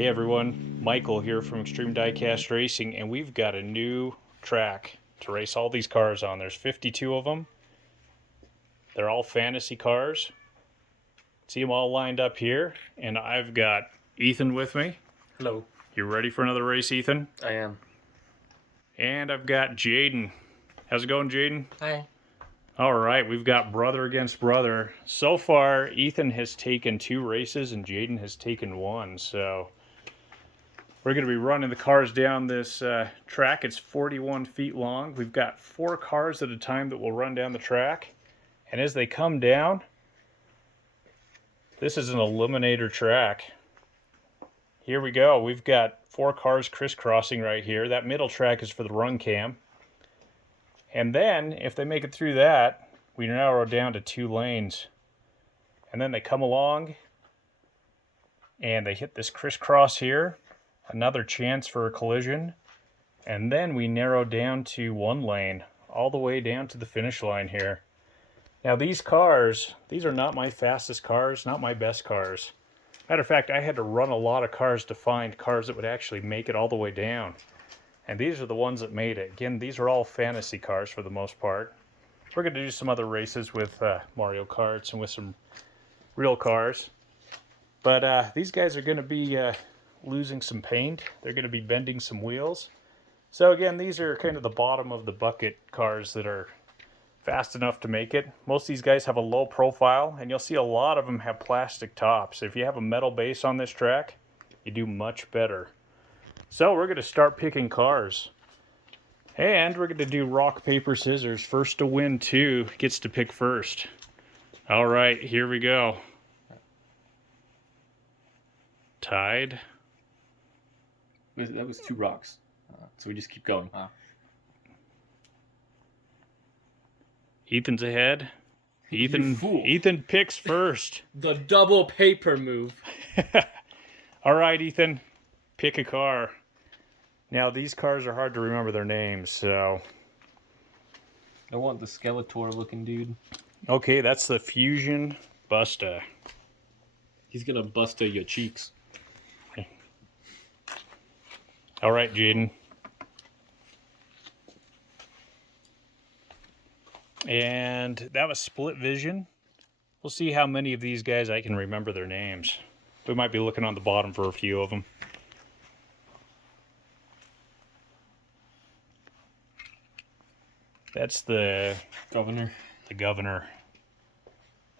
Hey everyone, Michael here from Extreme Diecast Racing, and we've got a new track to race all these cars on. There's 52 of them. They're all fantasy cars. See them all lined up here, and I've got Ethan with me. Hello. You ready for another race, Ethan? I am. And I've got Jaden. How's it going, Jaden? Hi. All right, we've got brother against brother. So far, Ethan has taken 2 races and Jaden has taken 1, so we're going to be running the cars down this track. It's 41 feet long. We've got 4 cars at a time that will run down the track. And as they come down, this is an Eliminator track. Here we go. We've got 4 cars crisscrossing right here. That middle track is for the run cam. And then, if they make it through that, we narrow down to 2 lanes. And then they come along, and they hit this crisscross here. Another chance for a collision, and then we narrow down to 1 lane all the way down to the finish line here. Now these cars, these are not my fastest cars, not my best cars. Matter of fact, I had to run a lot of cars to find cars that would actually make it all the way down, and these are the ones that made it. Again, these are all fantasy cars for the most part. We're going to do some other races with Mario Karts and with some real cars, but these guys are going to be losing some paint. They're going to be bending some wheels. So again, these are kind of the bottom of the bucket cars that are fast enough to make it. Most of these guys have a low profile, and you'll see a lot of them have plastic tops. If you have a metal base on this track, you do much better. So we're going to start picking cars. And we're going to do rock, paper, scissors. First to win 2 gets to pick first. All right, here we go. Tied. That was 2 rocks. So we just keep going. Ethan's ahead. Ethan picks first. The double paper move. All right, Ethan, pick a car. Now these cars are hard to remember their names, so I want the Skeletor looking dude. okay, that's the Fusion Busta. He's gonna busta your cheeks. All right, Jaden. And that was Split Vision. We'll see how many of these guys I can remember their names. We might be looking on the bottom for a few of them. That's the Governor. The Governor.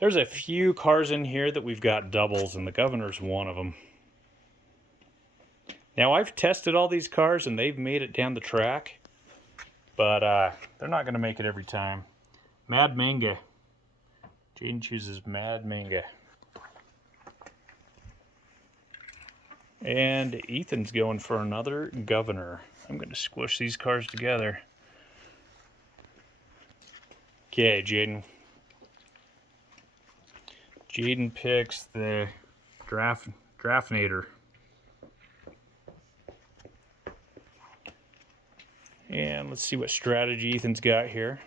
There's a few cars in here that we've got doubles, and the Governor's one of them. Now, I've tested all these cars, and they've made it down the track, but they're not going to make it every time. Mad Manga. Jaden chooses Mad Manga. And Ethan's going for another Governor. I'm going to squish these cars together. Okay, Jaden. Jaden picks the Draftinator. And let's see what strategy Ethan's got here.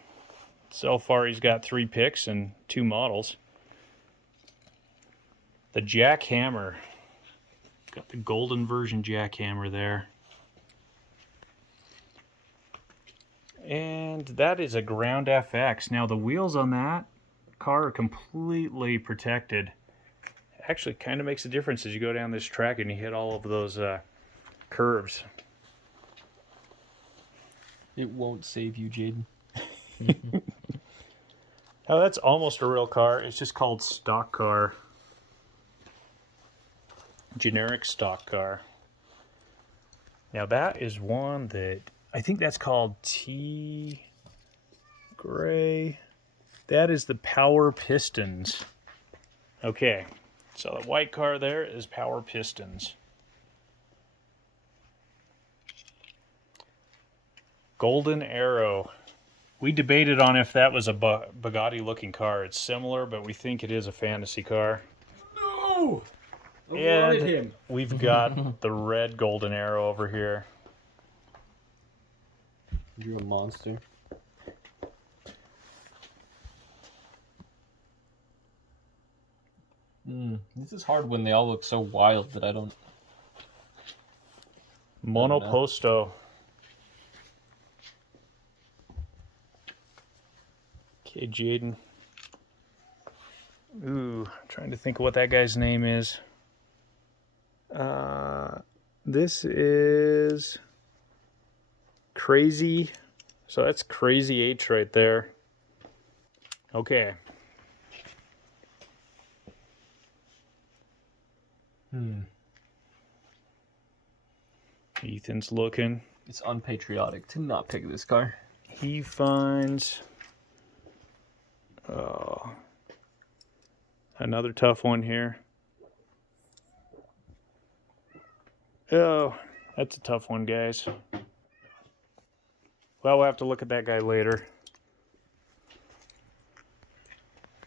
So far he's got 3 picks and 2 models. The Jackhammer. Got the golden version Jackhammer there. And that is a Ground FX. Now the wheels on that car are completely protected. It actually kind of makes a difference as you go down this track and you hit all of those curves. It won't save you, Jaden. Oh, that's almost a real car. It's just called stock car. Generic stock car. Now that is one that I think that's called T Gray. That is the Power Pistons. Okay, so the white car there is Power Pistons. Golden Arrow. We debated on if that was a Bugatti looking car. It's similar, but we think it is a fantasy car. No! And we've got the red Golden Arrow over here. You're a monster. This is hard when they all look so wild that I don't Monoposto. Okay, Jaden. Ooh, trying to think of what that guy's name is. This is Crazy. So that's Crazy H right there. Okay. Ethan's looking. It's unpatriotic to not pick this car. He finds another tough one here. Oh, that's a tough one, guys. Well, we'll have to look at that guy later.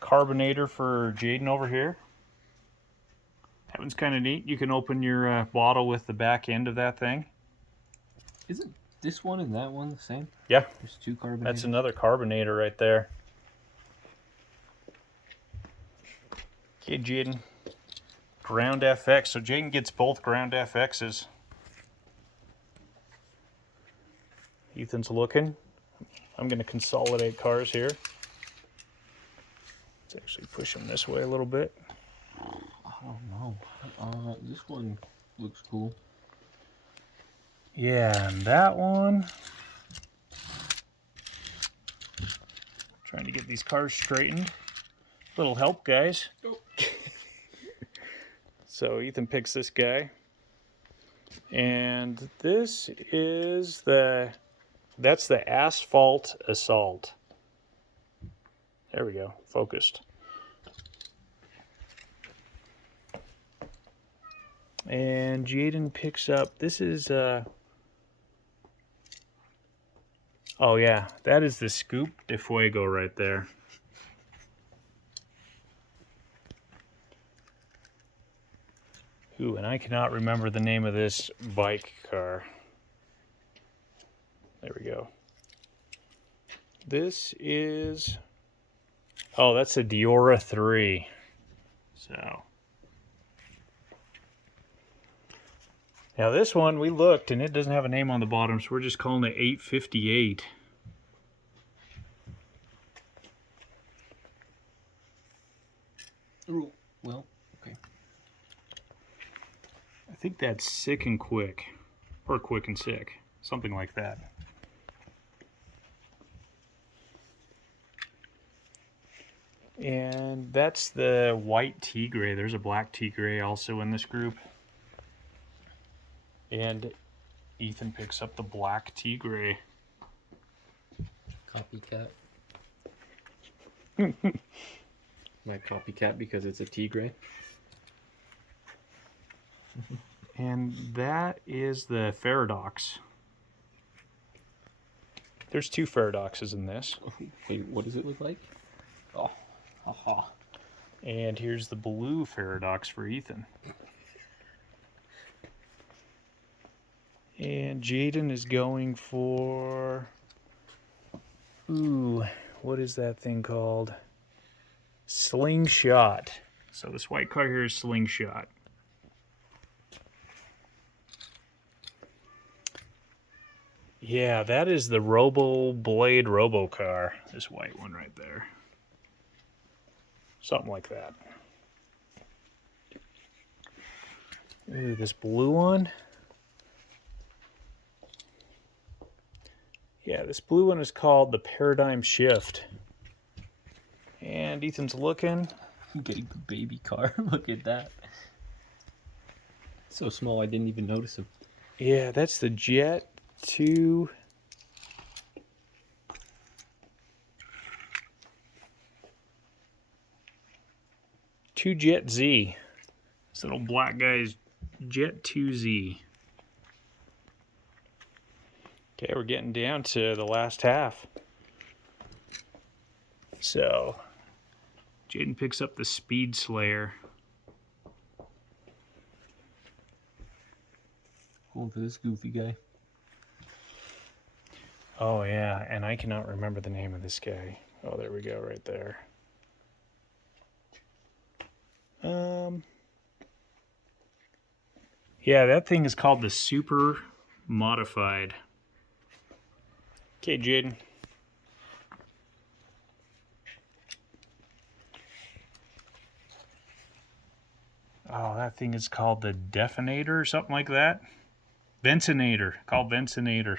Carbonator for Jaden over here. That one's kind of neat. You can open your bottle with the back end of that thing. Isn't this one and that one the same? Yeah. There's two carbonators. That's another carbonator right there. Okay, Jaden. Ground FX. So Jaden gets both ground FXs. Ethan's looking. I'm going to consolidate cars here. Let's actually push them this way a little bit. I don't know. This one looks cool. Yeah, and that one. Trying to get these cars straightened. Little help, guys. Oh. So Ethan picks this guy. And this is that's the Asphalt Assault. There we go, focused. And Jaden picks up, this is, oh yeah, that is the Scoop de Fuego right there. Ooh, and I cannot remember the name of this bike car. There we go. This is, oh, that's a Diora 3. So. Now this one, we looked, and it doesn't have a name on the bottom, so we're just calling it 858. Ooh, well, okay. I think that's Sick and Quick, or Quick and Sick, something like that. And that's the white Tigre. There's a black Tigre also in this group. And Ethan picks up the black Tigre. Copycat. My copycat because it's a Tigre. And that is the Paradox. There's two Paradoxes in this. Wait, what does it look like? Oh, aha. And here's the blue Paradox for Ethan. And Jaden is going for, ooh, what is that thing called? Slingshot. So this white car here is Slingshot. Yeah, that is the Robo Blade Robo car. This white one right there. Something like that. Ooh, this blue one. Yeah, this blue one is called the Paradigm Shift. And Ethan's looking. I'm getting the baby car. Look at that. So small I didn't even notice him. Yeah, that's the Jet 2. Jet Z. This little black guy's Jet 2Z. Okay, we're getting down to the last half. So, Jaden picks up the Speed Slayer. Going for this goofy guy. Oh yeah, and I cannot remember the name of this guy. Oh, there we go, right there. Yeah, that thing is called the Super modified. Okay, Jaden. Oh, that thing is called the Definator or something like that. Ventinator. Called Ventinator.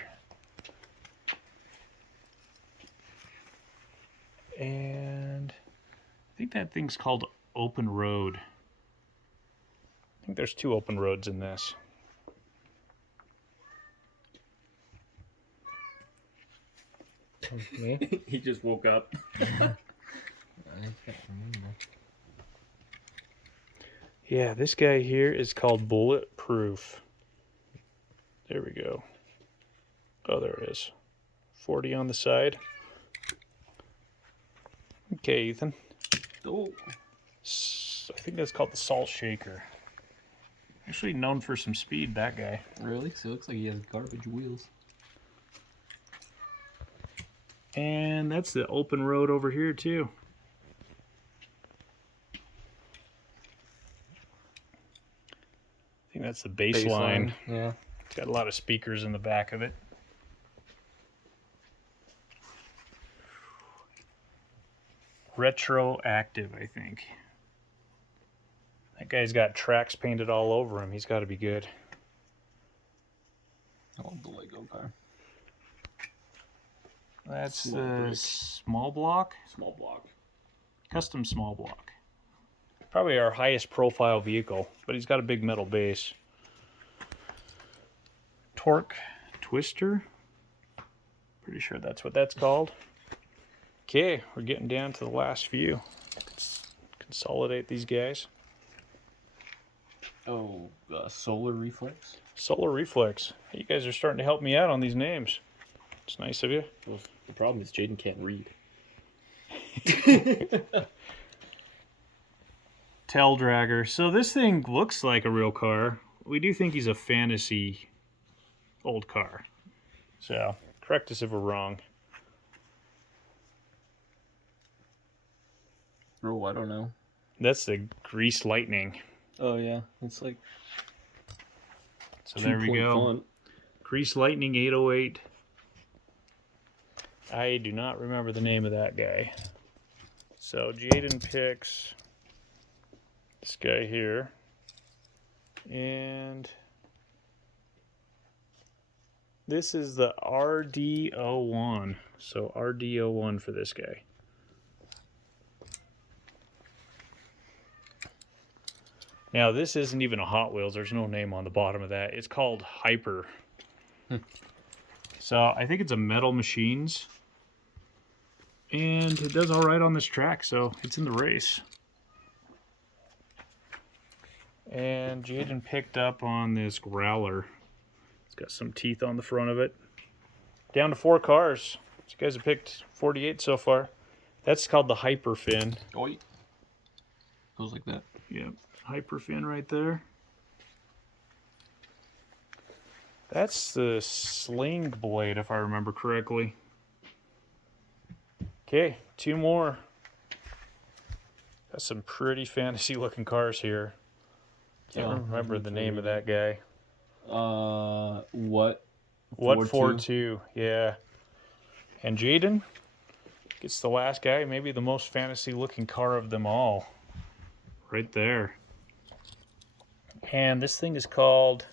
And I think that thing's called Open Road. I think there's 2 open roads in this. Me? He just woke up. I can't remember. Yeah, this guy here is called Bulletproof. There we go. Oh, there it is. 40 on the side. Okay, Ethan. Oh. I think that's called the Salt Shaker. Actually known for some speed, that guy. Really? So it looks like he has garbage wheels. And that's the open road over here too. I think that's the baseline. Yeah. It's got a lot of speakers in the back of it. Retroactive, I think. That guy's got tracks painted all over him. He's got to be good. I love the Lego car. That's Small the brick. small block. Small block. Custom small block. Probably our highest profile vehicle, but he's got a big metal base. Torque Twister. Pretty sure that's what that's called. Okay, we're getting down to the last few. Let's consolidate these guys. Oh, solar reflex. Solar Reflex. You guys are starting to help me out on these names. It's nice of you. Well, the problem is Jaden can't read. Tail Dragger. So this thing looks like a real car. We do think he's a fantasy old car. So, correct us if we're wrong. Oh, I don't know. That's the Grease Lightning. Oh yeah, it's like. So there we go. Font. Grease Lightning 808. I do not remember the name of that guy. So Jaden picks this guy here. And this is the RD01. So RD01 for this guy. Now, this isn't even a Hot Wheels. There's no name on the bottom of that. It's called Hyper. So, I think it's a Metal Machines. And it does all right on this track, so it's in the race. And Jaden picked up on this Growler. It's got some teeth on the front of it. Down to 4 cars. So you guys have picked 48 so far. That's called the Hyper Fin. Oh, goes like that. Yep. Hyper Fin right there. That's the Sling Blade, if I remember correctly. Okay, 2 more. Got some pretty fantasy looking cars here. Can't remember the name of that guy. What? What 4-2? Yeah. And Jaden gets the last guy, maybe the most fantasy looking car of them all. Right there. And this thing is called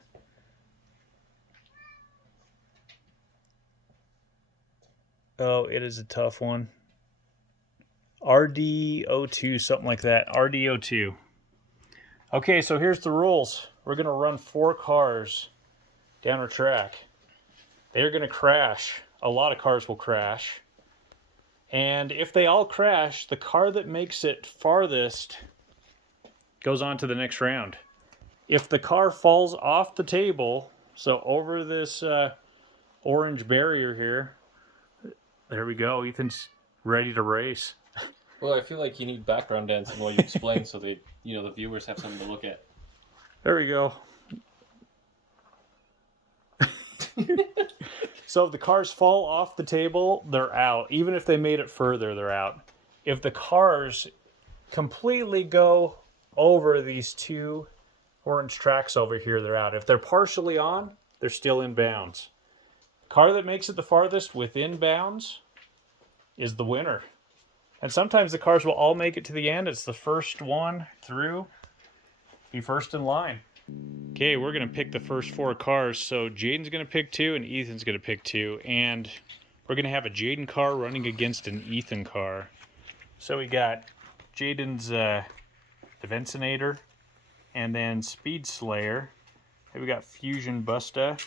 oh, it is a tough one. RD02, something like that. RD02. Okay, so here's the rules. We're going to run 4 cars down a track. They're going to crash. A lot of cars will crash. And if they all crash, the car that makes it farthest goes on to the next round. If the car falls off the table, so over this orange barrier here, there we go. Ethan's ready to race. Well, I feel like you need background dancing while you explain, so they, the viewers have something to look at. There we go. So if the cars fall off the table, they're out. Even if they made it further, they're out. If the cars completely go over these 2 orange tracks over here, they're out. If they're partially on, they're still in bounds. Car that makes it the farthest within bounds is the winner. And sometimes the cars will all make it to the end. It's the first one through. Be first in line. Okay, we're going to pick the first 4 cars. So Jaden's going to pick 2 and Ethan's going to pick 2. And we're going to have a Jaden car running against an Ethan car. So we got Jaden's Diecast and then Speed Slayer. And we got Fusion Busta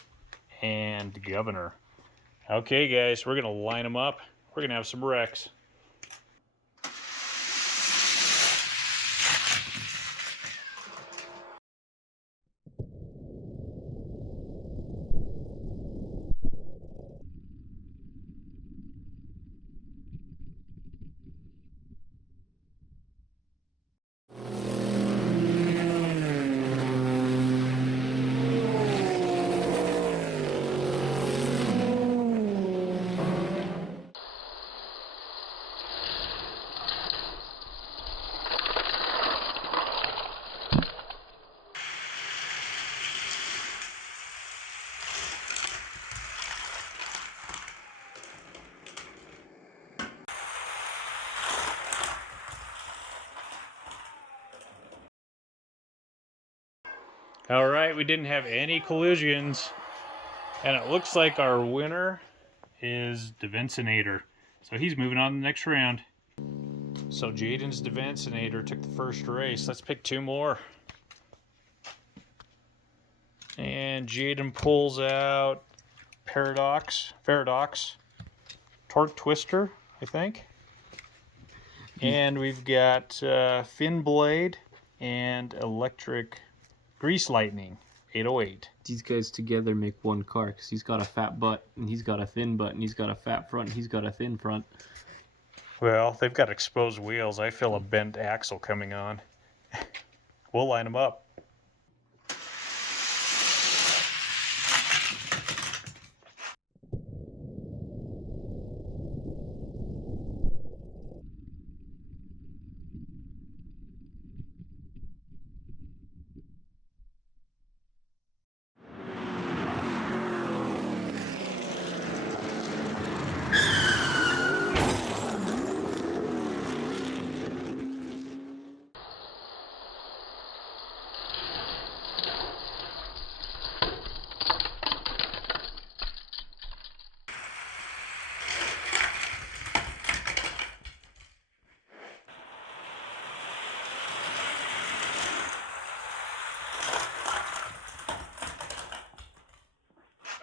and Governor. Okay, guys, we're going to line them up. We're going to have some wrecks. All right, we didn't have any collisions. And it looks like our winner is Diecast. So he's moving on to the next round. So Jaden's Diecast took the first race. Let's pick 2 more. And Jaden pulls out Paradox, Torque Twister, I think. And we've got Fin Blade and Electric Grease Lightning, 808. These guys together make one car because he's got a fat butt and he's got a thin butt and he's got a fat front and he's got a thin front. Well, they've got exposed wheels. I feel a bent axle coming on. We'll line them up.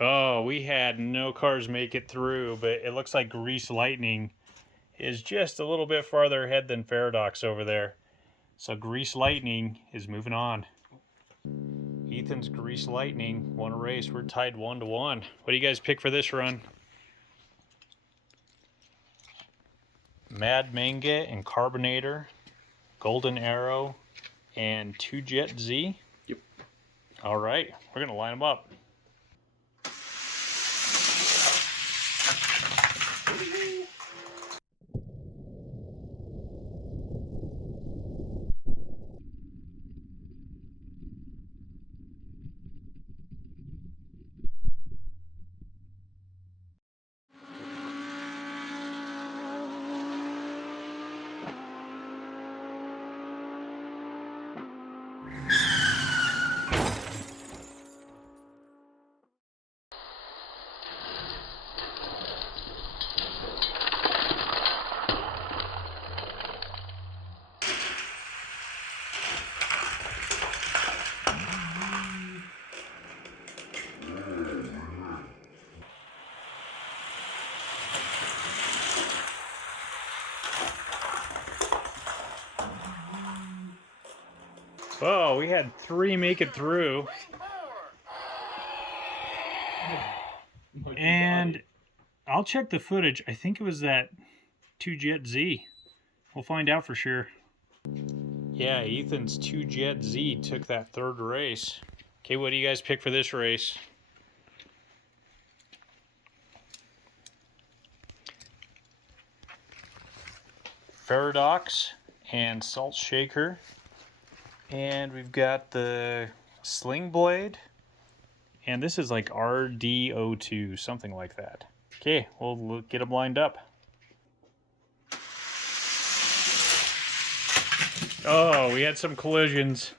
Oh, we had no cars make it through, but it looks like Grease Lightning is just a little bit farther ahead than Paradox over there. So Grease Lightning is moving on. Ethan's Grease Lightning won a race. We're tied 1-1. What do you guys pick for this run? Mad Manga and Carbonator, Golden Arrow, and 2Jet Z? Yep. All right, we're going to line them up. Oh, we had 3 make it through. And I'll check the footage. I think it was that 2Jet Z. We'll find out for sure. Yeah, Ethan's 2Jet Z took that 3rd race. Okay, what do you guys pick for this race? Paradox and Salt Shaker. And we've got the Sling Blade And this is like RDO2, something like that. Okay, we'll get them lined up. Oh, we had some collisions.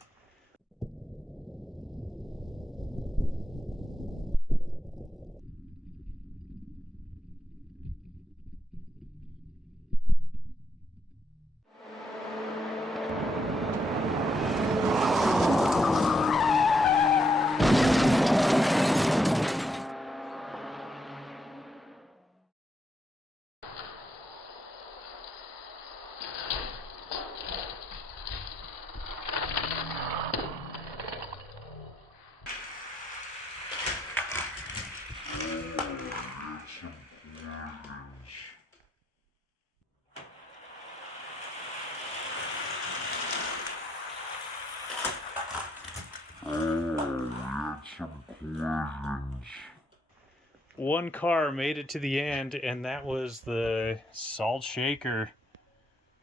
One car made it to the end, and that was the salt shaker.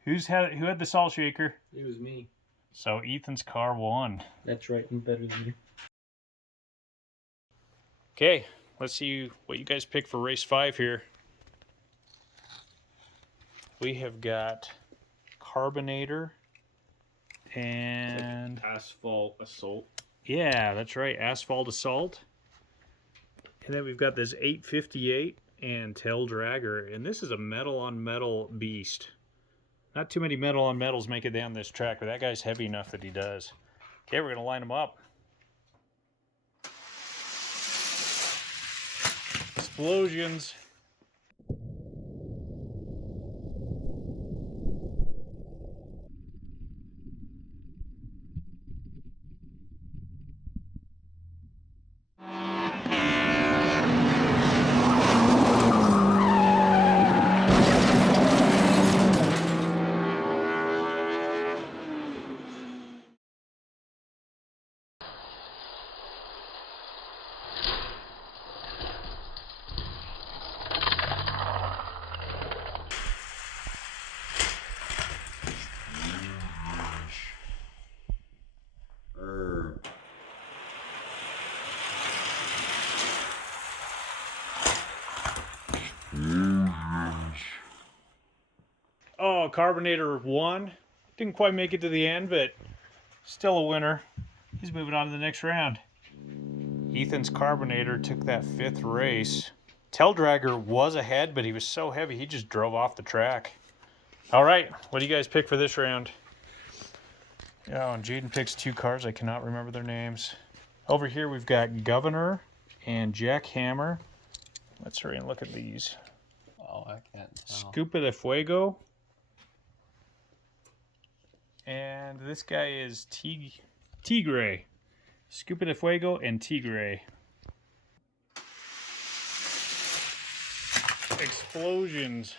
Who had the salt shaker? It was me. So Ethan's car won. That's right, and better than you. Okay, let's see what you guys pick for race 5 here. We have got Carbonator and Asphalt Assault. yeah, that's right, Asphalt Assault. And then we've got this 858 and Tail Dragger, and this is a metal on metal beast. Not too many metal on metals make it down this track, but that guy's heavy enough that he does. Okay, we're gonna line them up. Explosions. Oh, Carbonator won. Didn't quite make it to the end, but still a winner. He's moving on to the next round. Ethan's Carbonator took that 5th race. Tail Dragger was ahead, but he was so heavy he just drove off the track. All right, what do you guys pick for this round? Oh, and Jaden picks 2 cars. I cannot remember their names. Over here we've got Governor and Jackhammer. Let's hurry and look at these. Oh, I can't tell. Scupa de Fuego. And this guy is Tigre. Scupa de Fuego and Tigre. Explosions.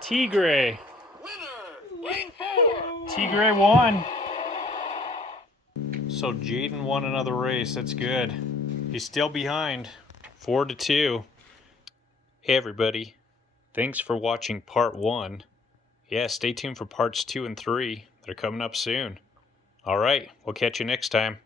Tigre. Tigre won. So Jaden won another race. That's good. He's still behind, 4-2. Hey everybody, thanks for watching part 1. Yeah, stay tuned for parts 2 and 3. They're coming up soon. All right, we'll catch you next time.